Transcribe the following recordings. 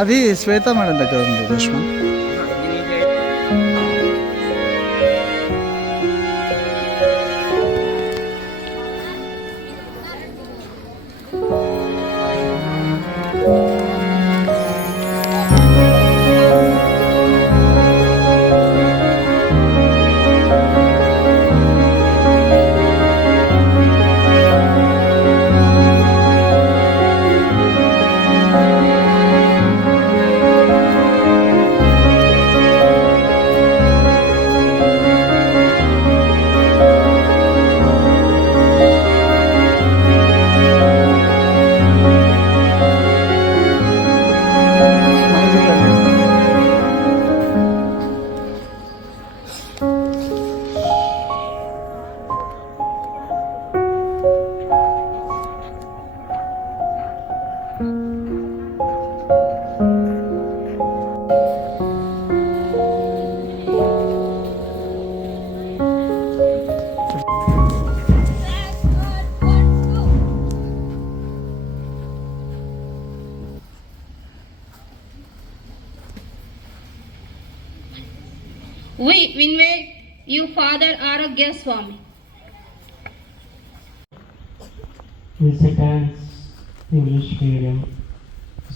అది శ్వేత మేడం దగ్గర ఉంది Dushman. We invite you, Father Arogya Swami. Second English medium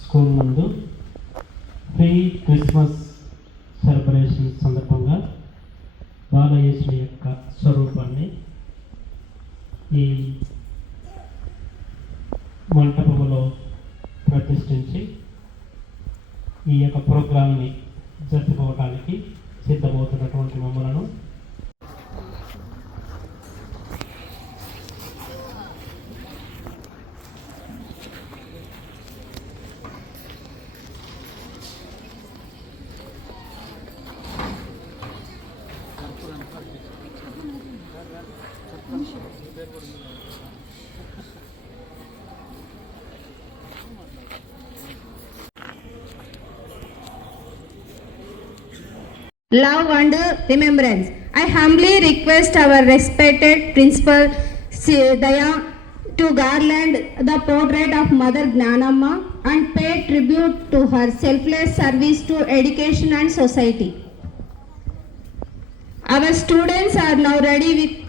school నందు ప్రీ క్రిస్మస్ సెలబ్రేషన్ సందర్భంగా బాలయేసు యొక్క స్వరూపాన్ని ఈ మంటపంలో ప్రతిష్ఠించి ఈ యొక్క ప్రోగ్రామ్ని జరుపుకోవడానికి సిద్ధమవుతున్నటువంటి మమ్మలను Love and remembrance. I humbly request our respected Principal Daya to garland the portrait of Mother Gnanamma and pay tribute to her selfless service to education and society. Our students are now ready with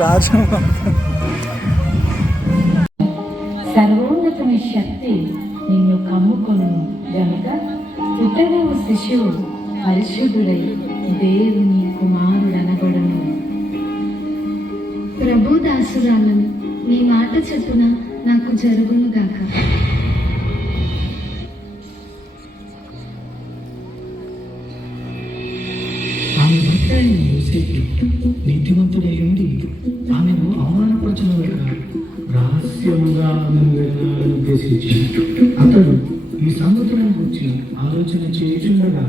రాజు. సర్వోన్నతమైన శక్తి నిన్ను కమ్ముకొను గనుక పుట్టగల శిశువు పరిశుద్ధుడై దేవుని కుమారుడనబడును. ప్రభు దాసురాలను నీ మాట చొప్పున నాకు జరుగును గాక. ఆమె భర్త అయిన యోసేపు నీతిమంతుడై ఉండి ఆమెను అవమానపరచిన రహస్యంగా ఆమెను వెళ్ళాలని ఉద్దేశించి అతడు ఈ సంగతులను గురించి ఆలోచన చేయుచుండగా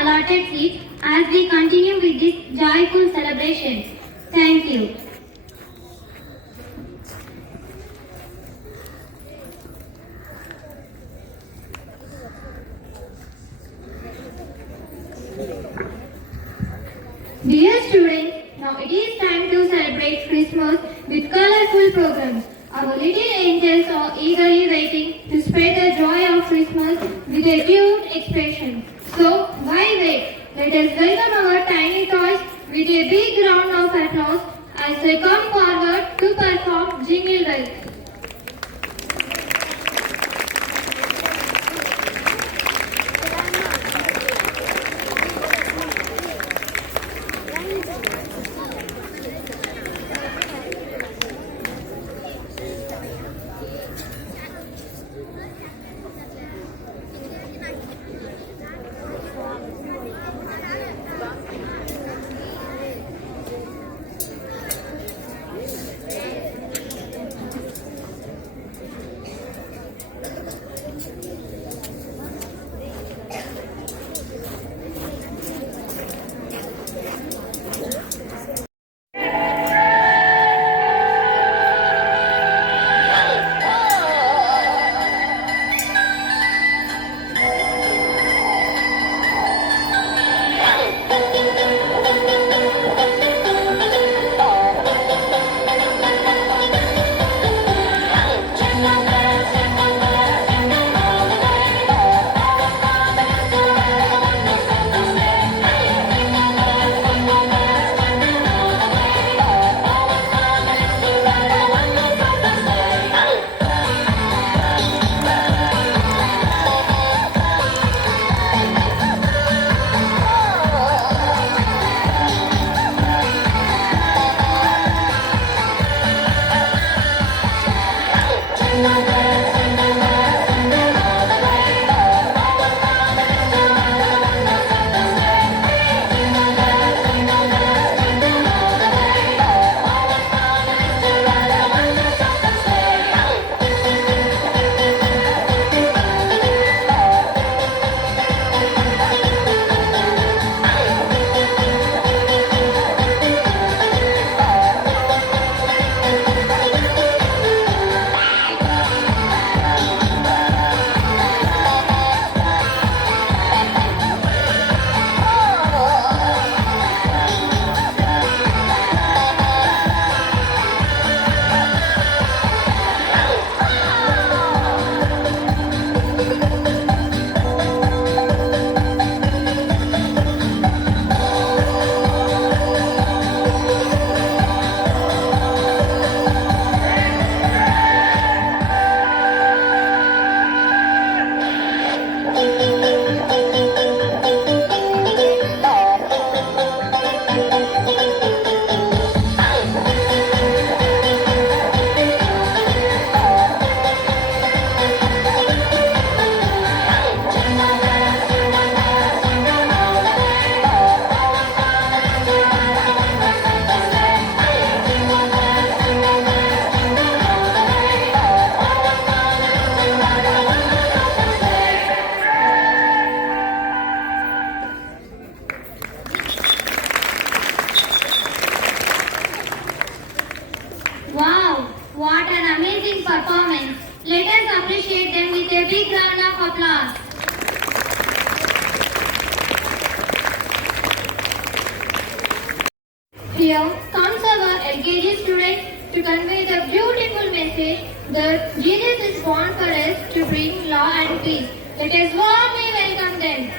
allotted seats as we continue with this joyful celebration. Thank you. Dear students, now it is time to celebrate Christmas with colorful programs. Our little angels are eagerly waiting to spread the joy of Christmas with a cute expression. So, why wait? Let us welcome our tiny toys with a big round of applause as they come forward to perform Jingle Bells. Wow, what an amazing performance. Let us appreciate them with a big round of applause. Here comes our LKG students to convey the beautiful message that Jesus is born for us to bring law and peace. Let us warmly welcome them.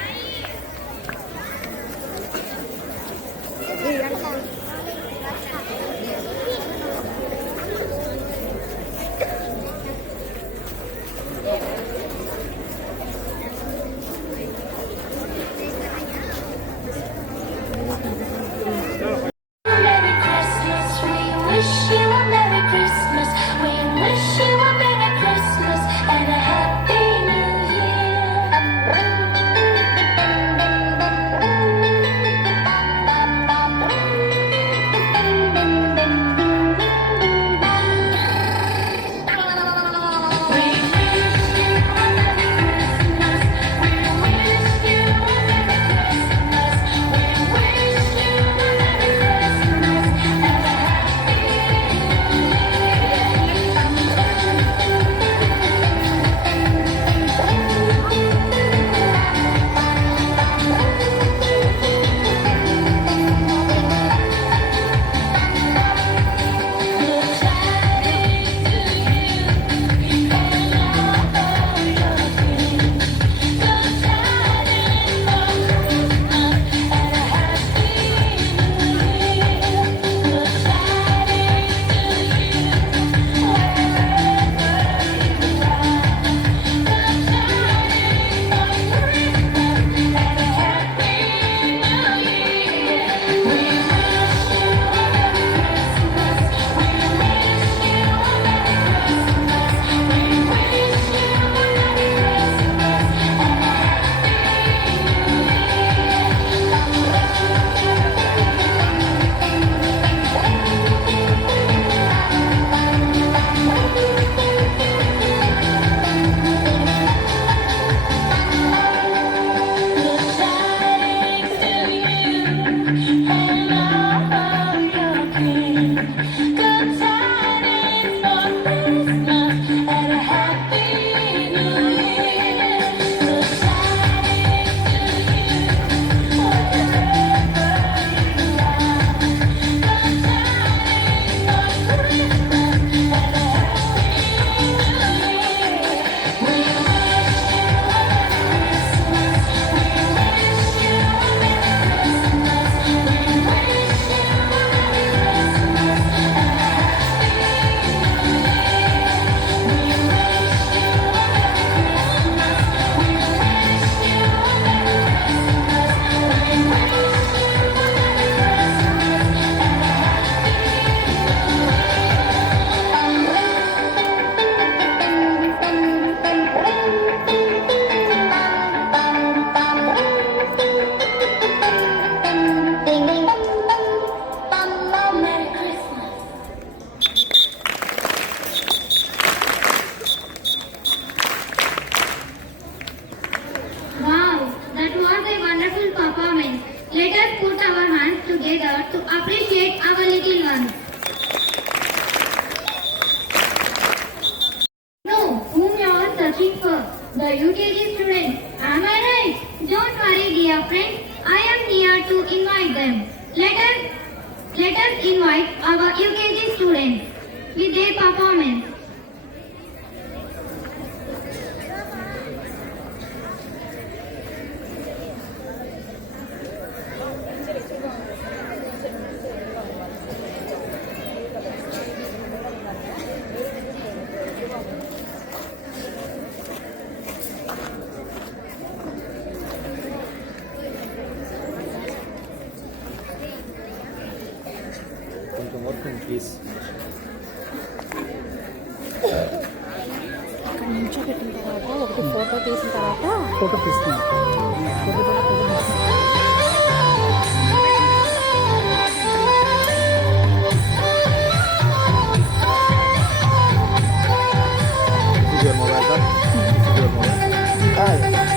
together to appreciate our little ones. Know whom you are searching for. The UKG students. Am I right? Don't worry, dear friends. I am here to invite them. Let us invite our UKG students with their performance. కొంచెం work ఉంది please. అక్కడ నిల్చోబెట్టిన తర్వాత ఒకటి photo తీసిన తర్వాత photo తీసుకున్నాం. Your mobile, sir? Your mobile.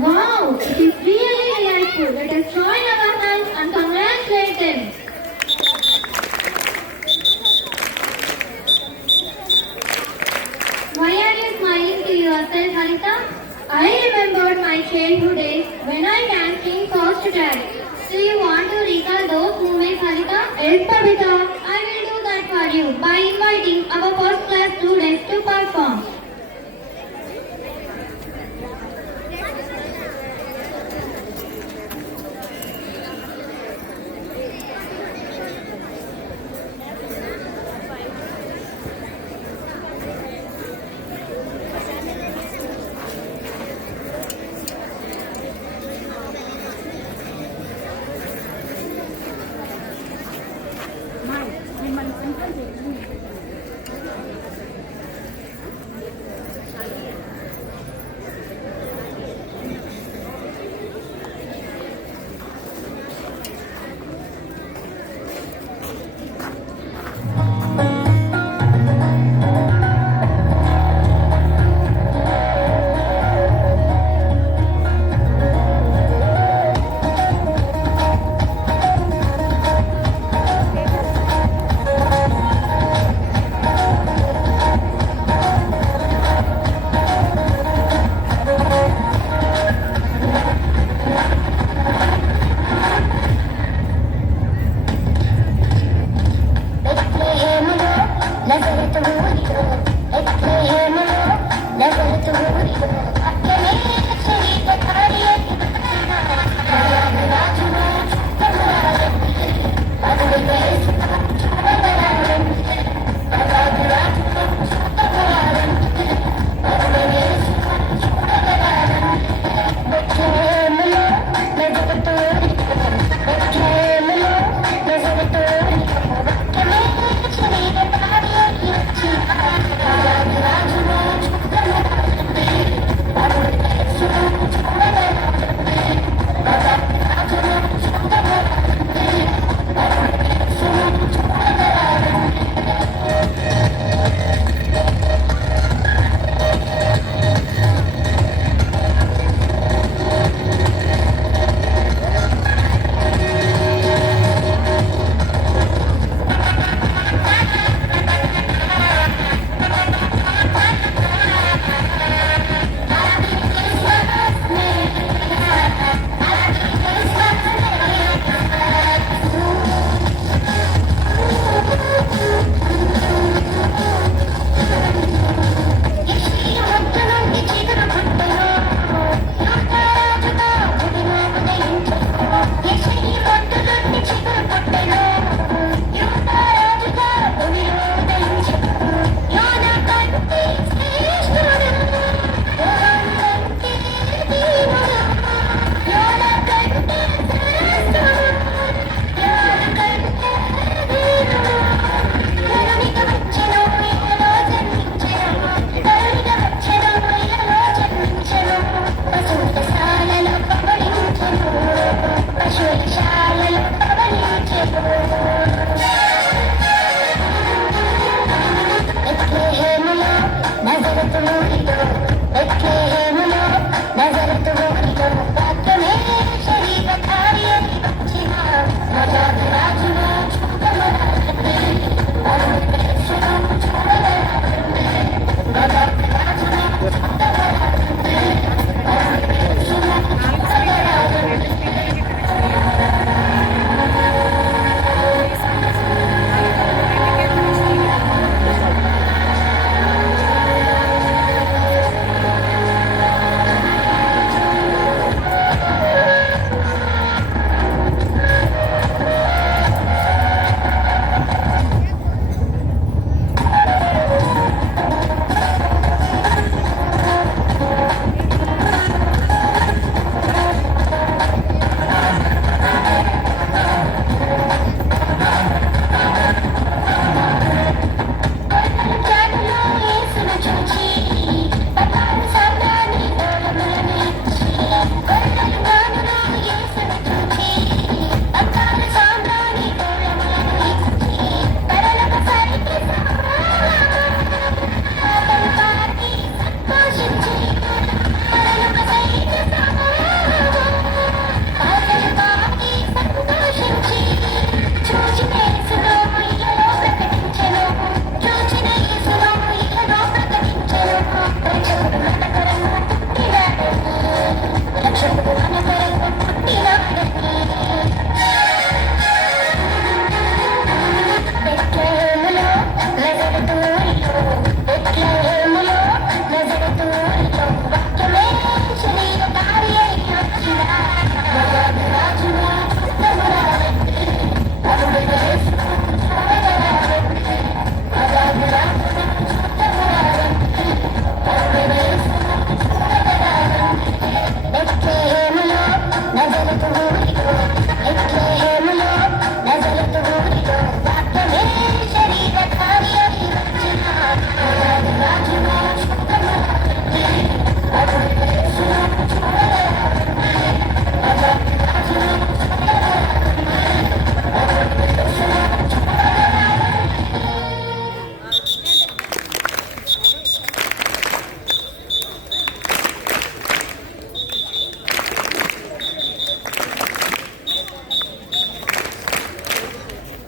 Wow, it is really delightful. Let us join our hands and congratulate them. Why are you smiling to yourself, Harita? I remembered my childhood days when I danced in first grade. Do you want to recall those moments, Harita? Yes, Babita. I will do that for you by inviting our first class students to perform.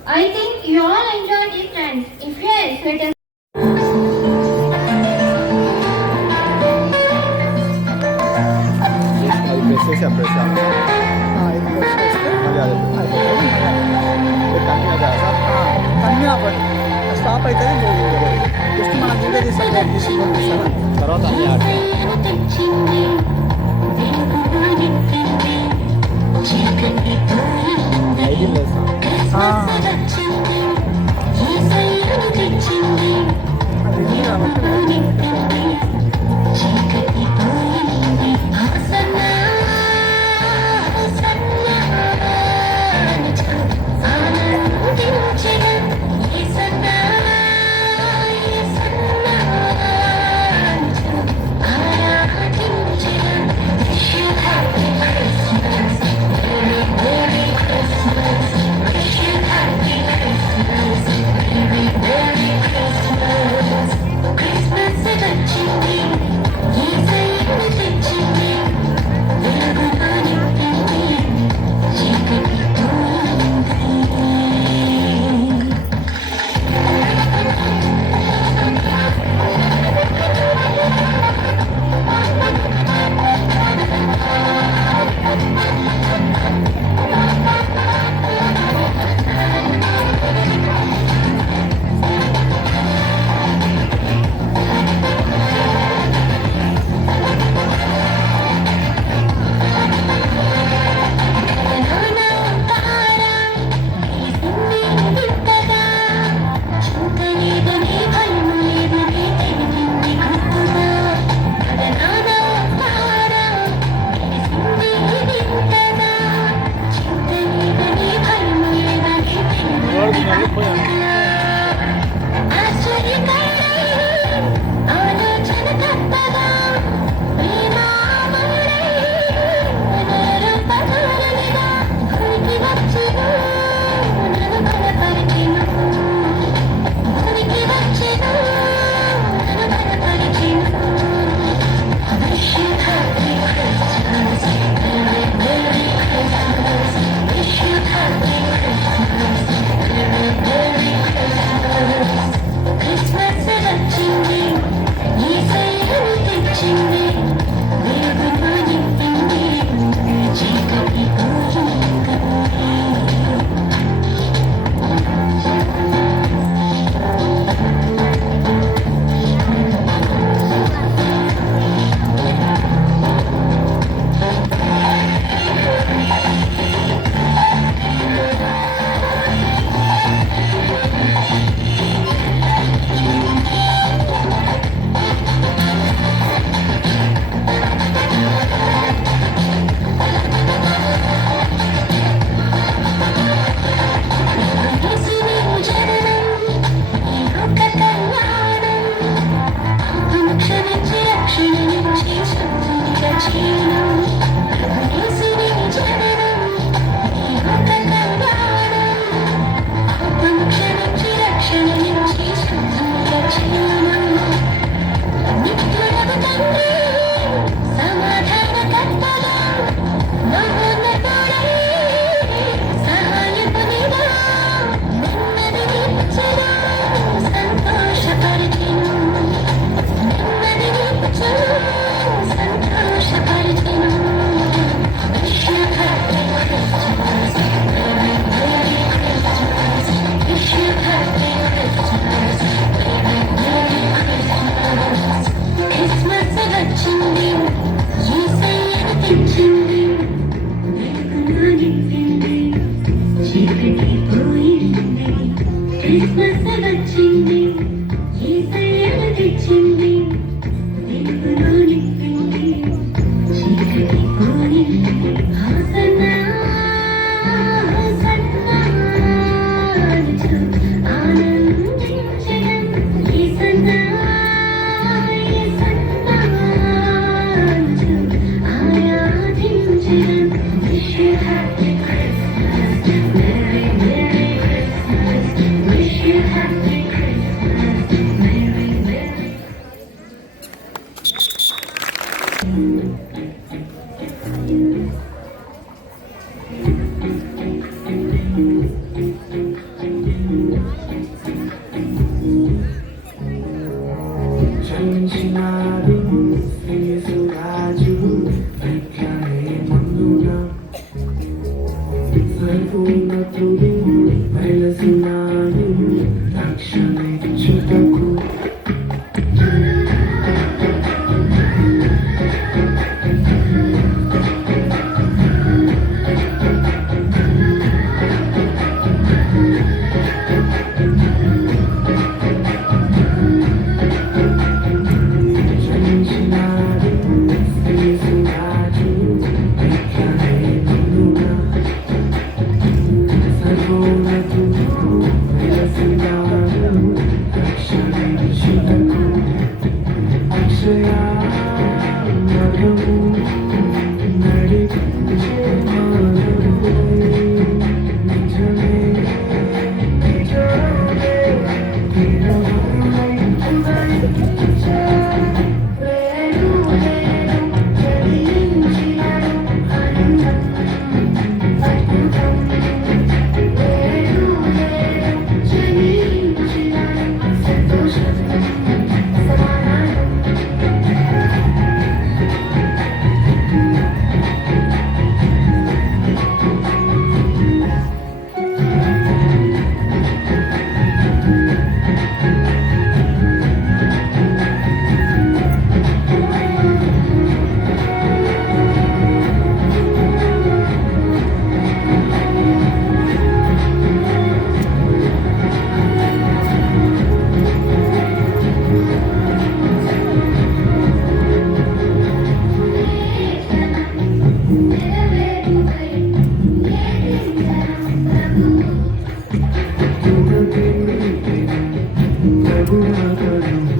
I think you all enjoyed it, friends. If yes, let us. అది press చేసి press ఇది press చేస్తే మళ్ళీ అది అయిపోతుంది. Continue చేయాలి sir కన్యా stop అవుతుంది just మనం వీడియో తీసి పంపిస్తారా? తర్వాత అన్నీ ఆడతాం. ఐదు వేస్తాం. అది కాబట్టి సర్వోన్నతుడు బయలుసినాడు రక్షణ ఇచ్చుట రఘునాథను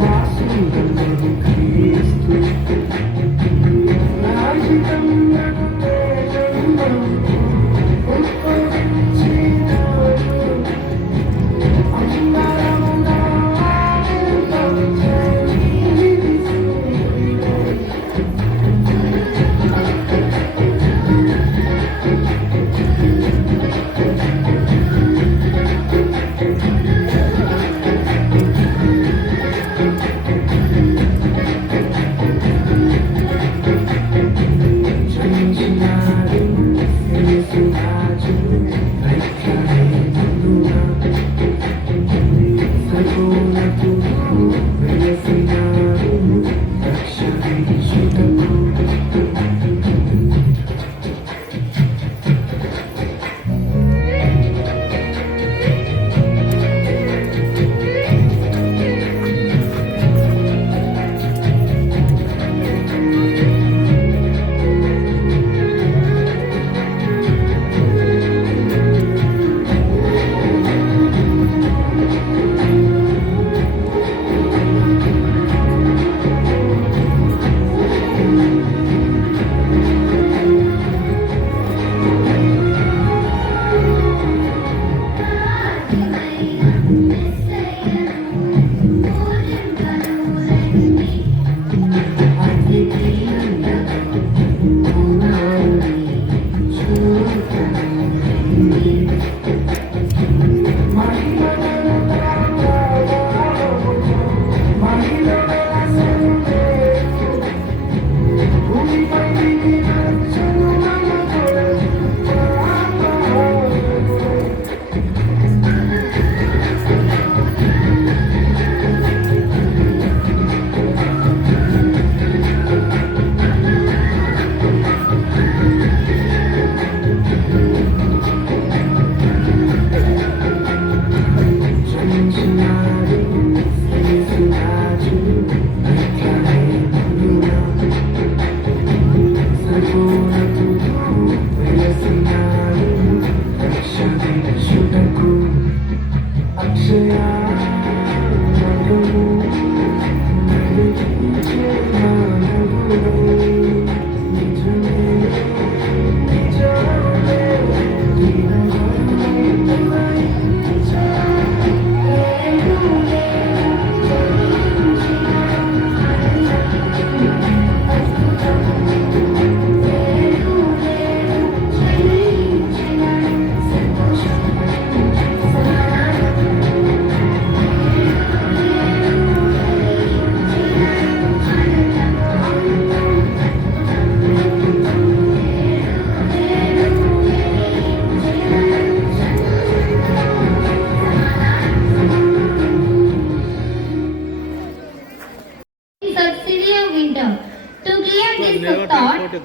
వాసుదేవను క్రీస్తు రాజితం రఘుతేజం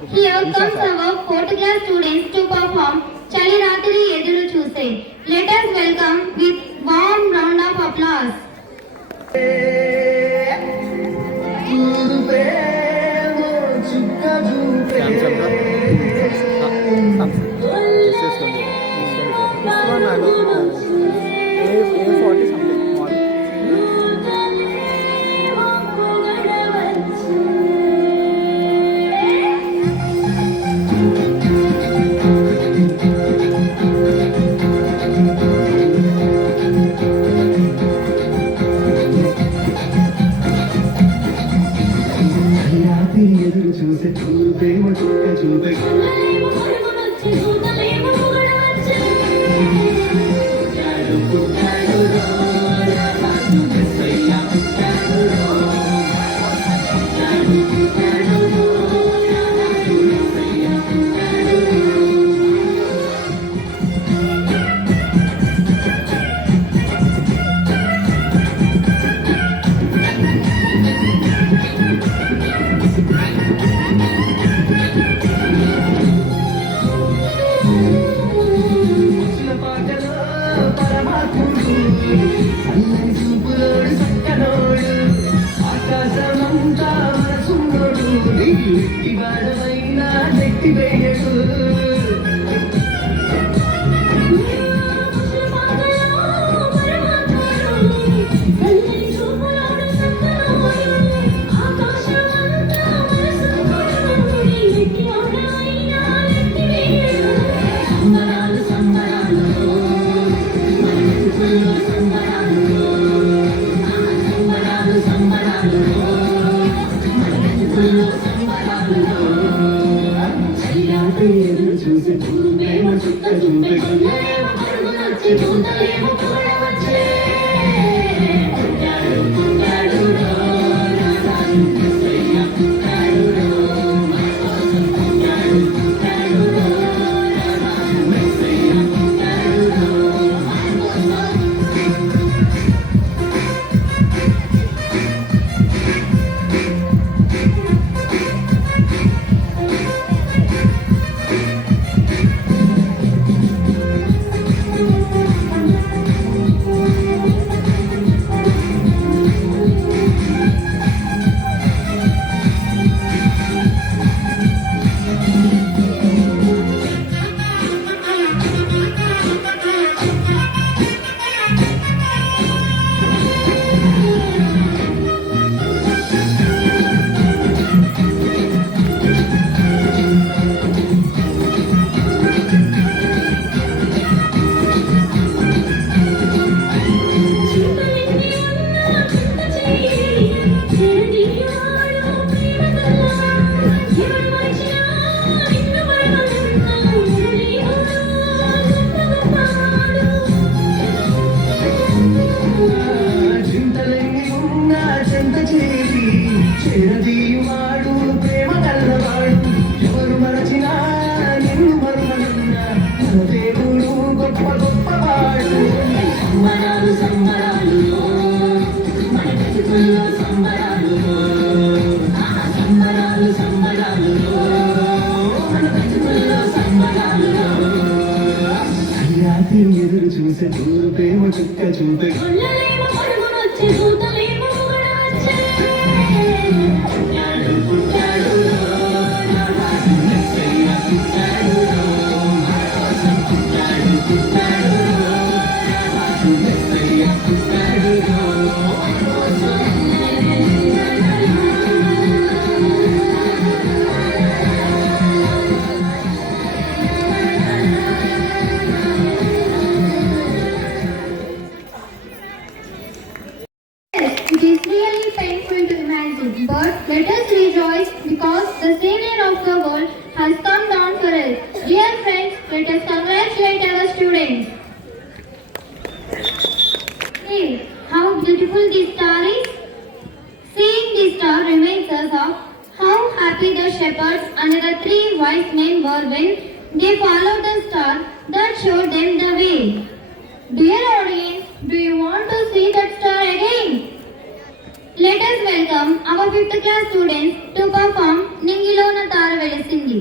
Here comes our 4th class students to perform Chali Ratri Eduru Chuse. Let us welcome with warm round of applause. A40 something model. ఎదురు చూసే ప్రేమ చుక్క చూపే Hello. చేరదీయువాడు ప్రేమ కల్లవాడు ఎవరు మరచినా నిన్ను మరువనున్నా మన దేవుడు గొప్ప గొప్పవాడు సంబరాలు సంబరాలు మన బతుకుల్లో సంబరాలు సంబరాలు సంబరాలు మన బతుకుల్లో సంబరాలు రాత్రి ఎదురు చూసే దూరు ప్రేమ చుక్క చూపే It is really painful to imagine, but let us rejoice because the Savior of the world has come down for us. Dear friends, let us congratulate our students. Hey, how beautiful this star is! Seeing this star reminds us of how happy the shepherds and the 3 wise men were when they followed the star that showed them the way. Dear audience, do you want to see that star again? Let us welcome our 5th class students to perform Ningilona Tara Velasindi.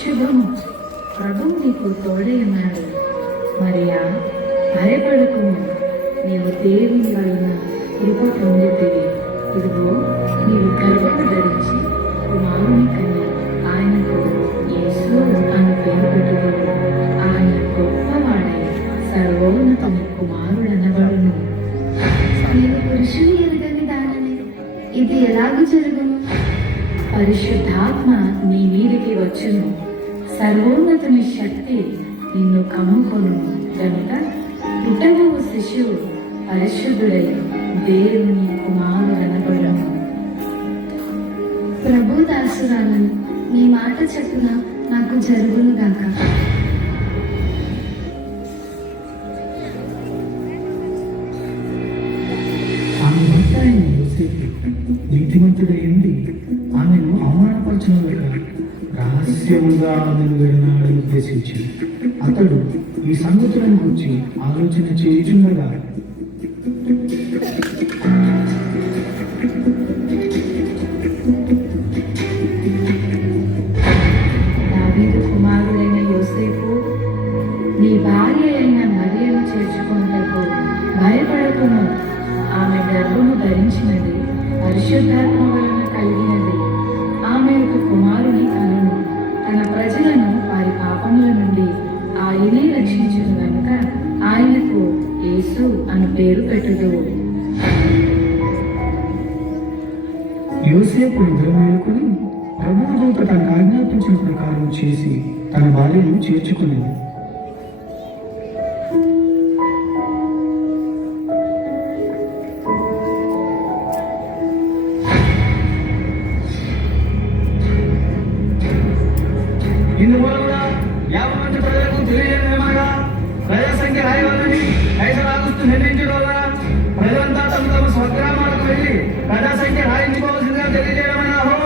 శుభము, ప్రభు నీకు తోడై ఉన్నాడు. మరియా, భయపడకుము, నీవు దేవుని వలన కృప పొందితివి. ఇదిగో, నీవు గర్భము ధరించి కుమారుని కని ఆయనకు యేసు అని పేరు పెట్టుదువు. ఆయన గొప్పవాడై సర్వోన్నతుని కుమారుడనబడును. నేను పురుషుని ఎరుగని దానిని, ఇది ఎలాగూ జరుగును? పరిశుద్ధాత్మ నీ మీదికి వచ్చును, సర్వోన్నతుని శక్తి నిన్ను కమ్ముకొను గనుక పుట్టబోవు శిశువు పరిశుద్ధుడై దేవుని కుమారుడనబడును. ప్రభు దాసురాలను, నీ మాట చెప్పున నాకు జరుగును గాక. ఆమె భర్త అయిన యోసేపు నీతిమంతుడైంది ఆమెను అవమానపరచనుగా రహస్యముగా ఆమెను విడనాడని ఉద్దేశించి అతడు ఈ సంగతులను గురించి ఆలోచన చేయుచుండగా దావీదు కుమారుడైన యోసేపు, నీ భార్య అయిన మరియను చేర్చుకొనుటకు భయపడకుము. ఆమె గర్భము ధరించినది పరిశుద్ధాత్మ వలన కలిగినది. ఆమె ఒక కుమారుని కనును. తన ప్రజలను వారి పాపముల నుండి ఆయనే రక్షించును గనుక ఆయనకు యేసు అను పేరు పెట్టుదువు. యోసేపు నిద్ర మేలుకొని ప్రభువు దూత తనకు ఆజ్ఞాపించిన ప్రకారం చేసి తన భార్యను చేర్చుకునేది. ఇందువలన 50 మంది ప్రజలకు తెలియజేయమనగా ప్రజల సంఖ్య రాయవాలని కైసరాగుస్తూ నిర్ణయించడం వలన ప్రజలంతా తమ తమ స్వగ్రామాలకు వెళ్ళి ప్రజా సంఖ్య రాయించుకోవాల్సిందిగా తెలియజేయమని అహో.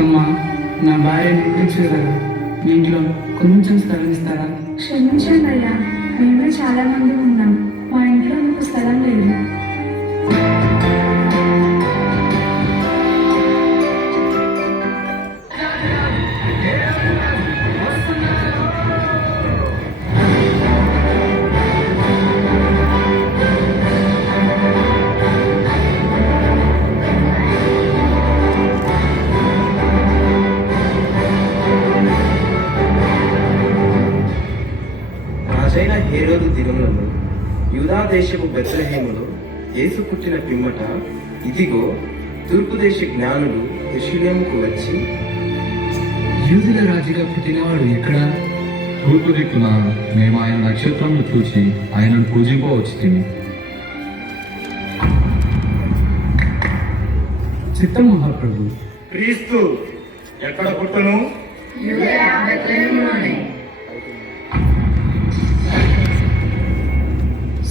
అమ్మా, నా భార్య నిర్మించగలరు. మీ ఇంట్లో కొంచెం స్థలం ఇస్తారా? క్షమించండి అయ్యా, మేమే చాలా మంది ఉన్నాం. మా ఇంట్లో మీకు స్థలం లేదు. రాజైన హేరోదు దినములలో యూదా దేశపు బెత్లెహేములో యేసు పుట్టిన పిమ్మట ఇదిగో తూర్పు దేశ జ్ఞానులు యెరూషలేముకు వచ్చి, యూదుల రాజుగా పుట్టినవాడు ఎక్కడ? తూర్పు దిక్కున మేము ఆయన నక్షత్రంను చూసి ఆయనను పూజింపవచ్చుతిమి. చిత్తం మహాప్రభు. క్రీస్తు ఎక్కడ పుట్టను?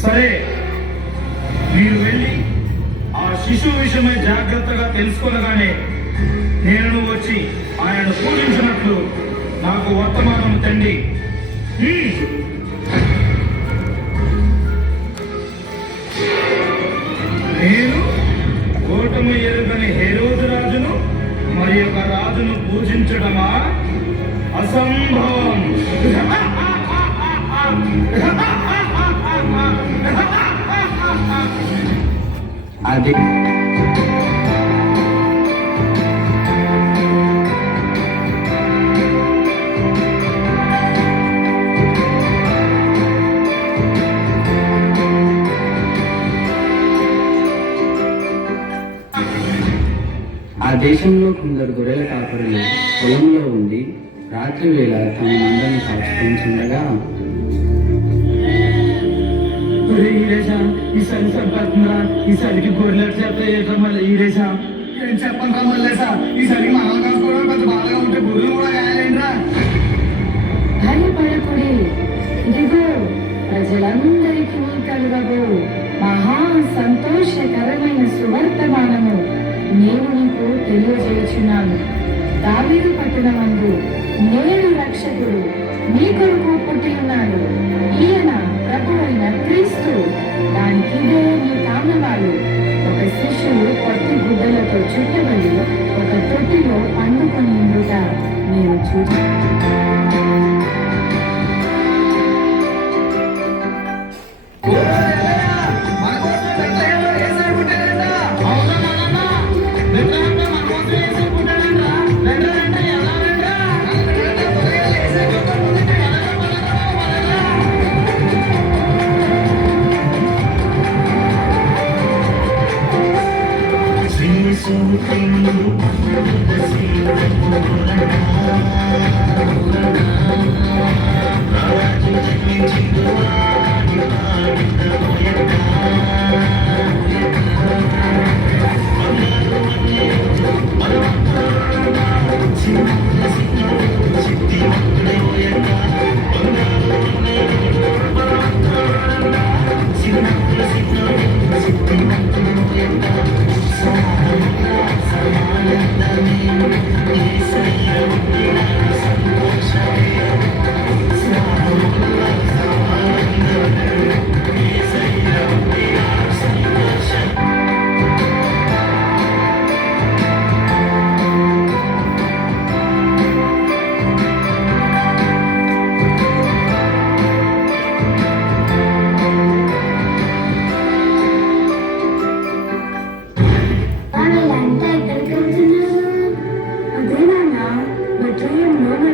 సరే, మీరు వెళ్ళి ఆ శిశువు విషయమై జాగ్రత్తగా తెలుసుకొనగానే నేను వచ్చి ఆయనను పూజించినట్లు నాకు వర్తమానం తండి. నేను ఓటమి ఎరుగని హేరోదు రాజును మరి ఒక రాజును పూజించడమా? అసంభవం. అదే ఆ దేశంలో కొందరు గొర్రెల కాపరులు పొలంలో ఉండి రాత్రి వేళ తమ మందను కాచుకుంటుండగా, ఈసారి సరిపడుతుందా? ఈసారికి గొర్రెలు చెప్తా మళ్ళీ ఈరేసా ఏం చెప్పండి రా మళ్ళేసా. ఈసారికి మనల్ని కలుసుకోవడం పెద్ద బాధగా ఉంటే గొర్రెలు కూడా కాయాలేంట్రా. భయపడకుడి, ఇదిగో ప్రజలందరికీ కలుగబో మా మహా సంతోషకరమైన సువర్తమానము నేను నీకు తెలియజేయుచున్నాను. దావీదు పట్టణమందు నేడు రక్షకుడు మీ కొరకు పుట్టి ఉన్నాడు. ఈయన ప్రభువైన క్రీస్తు. దానికిదే మీ కారణాలు. ఒక శిష్యుడు పొట్టి గుడ్డలతో చుట్టబడి ఒక తొట్టిలో పండుకొని ఉండుట మీరు చూసి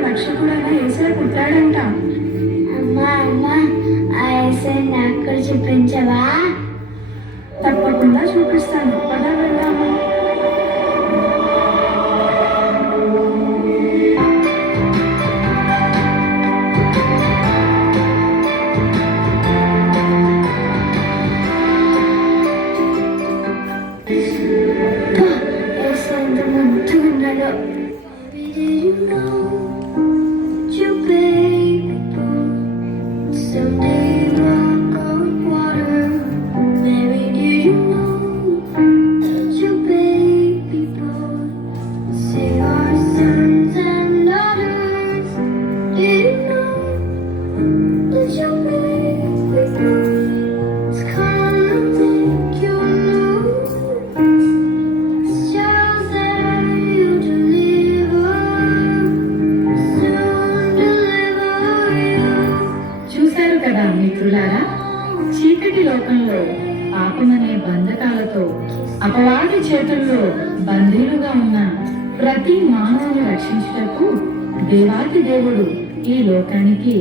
రక్షకుడైన యేసయ్య పుట్టాడంట. అమ్మా అమ్మా, ఆ యేసయ్య నాకు కూడా చూపించవా? తప్పకుండా చూపిస్తాను. పద వెళ్దాము. యేసయ్య ఎంత ముద్దుగా ఉన్నాడో. చూశారు కదా మిత్రులారా, చీకటి లోకంలో పాపమనే బంధకాలతో అపవాది చేతుల్లో బందీలుగా ఉన్న ప్రతి మానవుని రక్షించుటకు దేవాతి దేవుడు ఈ లోకానికి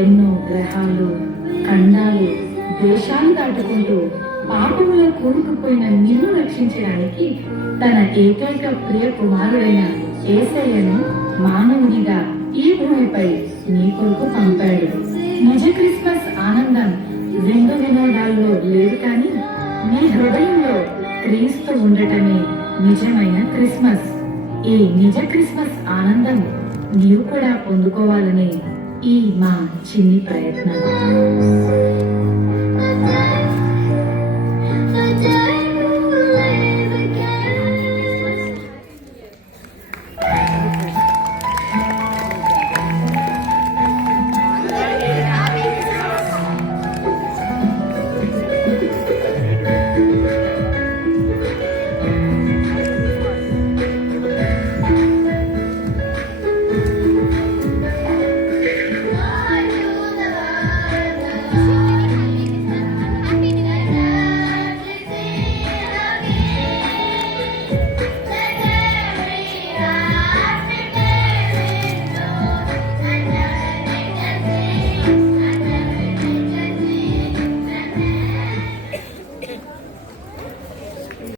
ఎన్నో గ్రహాలు, ఖండాలు, దేశాలు దాటుకుంటూ పాపములో కూరుకుపోయిన నిన్ను రక్షించడానికి తన ఏకైక ప్రియ కుమారుడైన యేసయ్యను మానవునిగా ఈ భూమిపై నీ కొరకు పంపాడు. నిజ క్రిస్మస్ ఆనందం విందు వినోదాల్లో లేదు, కానీ నీ హృదయంలో క్రీస్తు ఉండటమే నిజమైన క్రిస్మస్. ఈ నిజ క్రిస్మస్ ఆనందం నీవు కూడా పొందుకోవాలనే ఈ మా చిన్ని ప్రయత్నం.